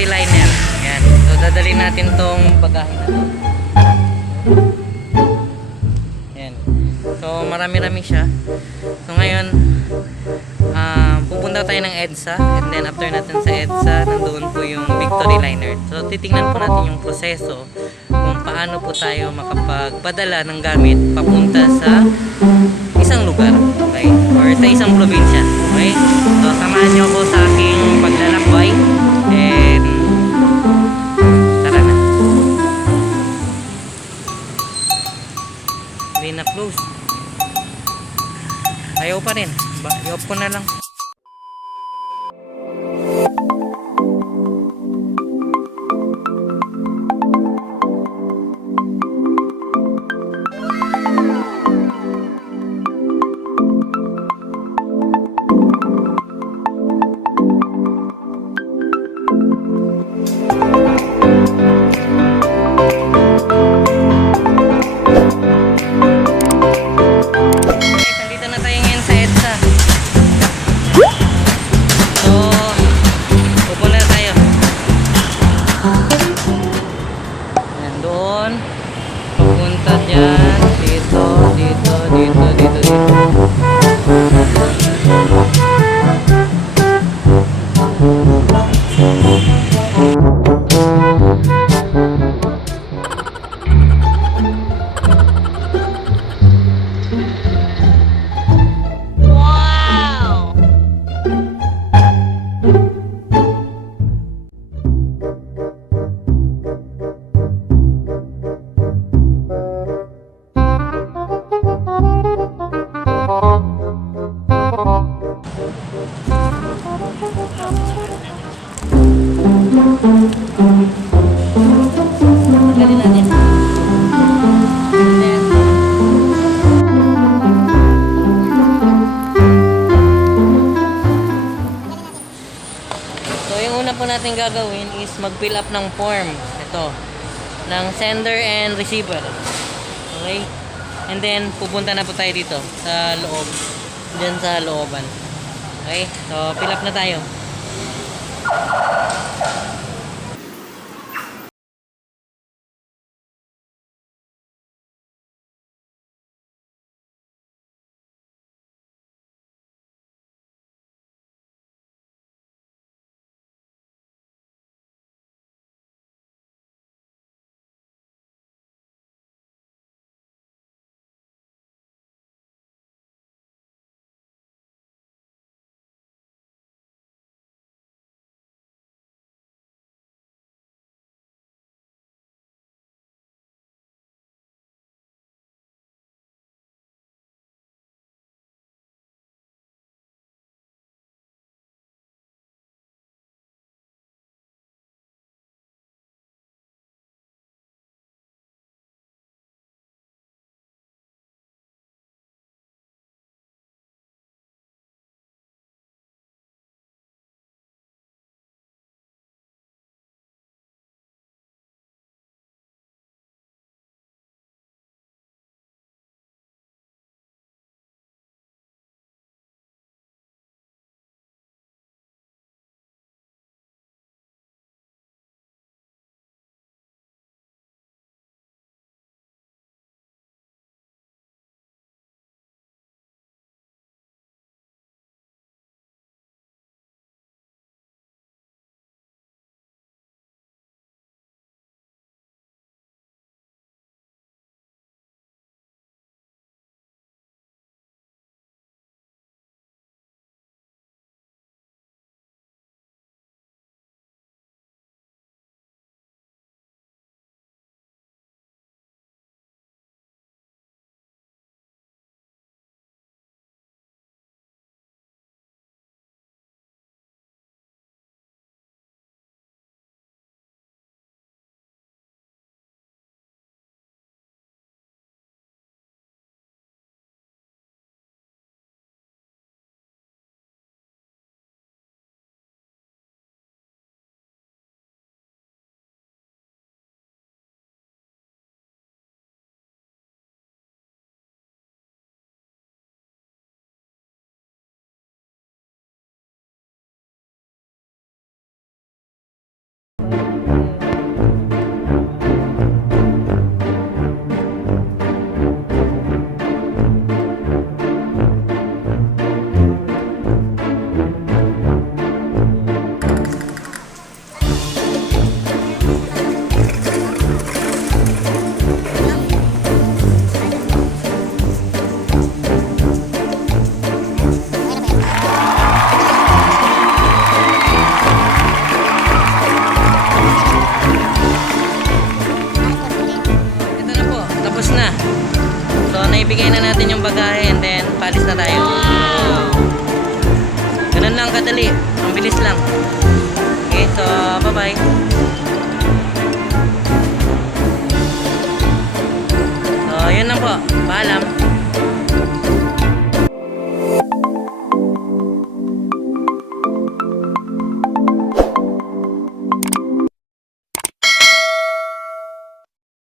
victory liner. Yan. So dadalhin natin tong bagahe na to. Yan. So marami-rami siya. So ngayon pupunta tayo ng EDSA, and then after natin sa EDSA, nandoon po yung victory liner. So titingnan po natin yung proseso kung paano po tayo makapagpadala ng gamit papunta sa isang lugar, okay? Or sa isang probinsya, okay? So samahan nyo ako sa aking paglalakbay, and tara na. Hindi na close. Ayaw pa rin. I-off ko na lang. Natin gagawin is mag-fill up ng form ito ng sender and receiver, okay, and then pupunta na po tayo dito sa loob, dyan sa looban, okay, so fill up na tayo. natin yung bagahe and then palis na tayo. Ganun lang kadali. Ang bilis lang. Okay, so bye-bye. So, yun lang po. Paalam.